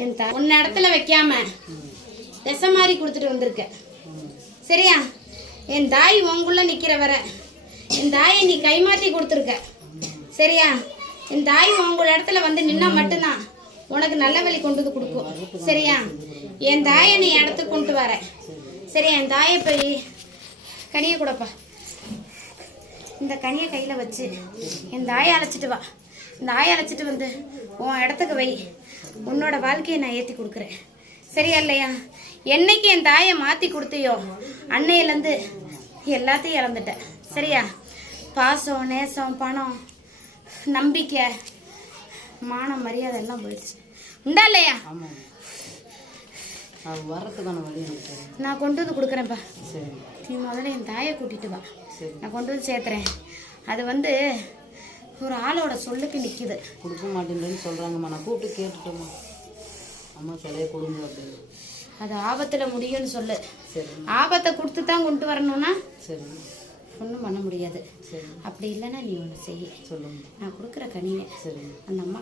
என் தா உன்ன இடத்துல வைக்காம திசை மாதிரி கொடுத்துட்டு வந்திருக்க. சரியா? என் தாய் உங்குள்ள நிற்கிற வர என் தாயை நீ கைமாற்றி கொடுத்துருக்க. சரியா? என் தாய் உங்கள இடத்துல வந்து நின்னா மட்டும்தான் உனக்கு நல்ல வழி கொண்டு வந்து கொடுக்கும். சரியா? என் தாயை நீ இடத்துக்கு கொண்டு வர. சரியா? என் தாயை போய் கனியை கொடுப்பா. இந்த கனியை கையில் வச்சு என் தாயை அழைச்சிட்டு வா. இந்த தாயை அழைச்சிட்டு வந்து உன் இடத்துக்கு வை. உன்னோட வாழ்க்கையை நான் ஏற்றி கொடுக்குறேன். சரியா இல்லையா என்னைக்கு என் தாயை மாற்றி கொடுத்தியோ அன்னையிலேருந்து எல்லாத்தையும் இழந்துட்டேன். சரியா? பாசம் நேசம் பணம் நம்பிக்கை மானம் மரியாதை எல்லாம் போயிடுச்சு. உண்டா இல்லையா? நான் கொண்டு வந்து கொடுக்குறேன்ப்பா நீ முதல்ல என் தாயை கூட்டிட்டு வா. நான் கொண்டு வந்து சேர்த்துறேன். அது வந்து ஒரு ஆளோட சொல்லுக்கு நிற்கிது கொடுக்க மாட்டேன்றேன்னு சொல்கிறாங்கம்மா நான் கூப்பிட்டு கேட்டுட்டோம்மா. அம்மா சிலையை கொடுங்க அப்படின்னு. அது ஆபத்தில் முடியும்னு சொல்லு. சரி. ஆபத்தை கொடுத்து தான் கொண்டு வரணும்னா சரி. ஒன்றும் பண்ண முடியாது. சரி. அப்படி இல்லைன்னா நீ ஒன்று செய். சொல்லுங்க. நான் கொடுக்குற கனியை. சரி. அந்த அம்மா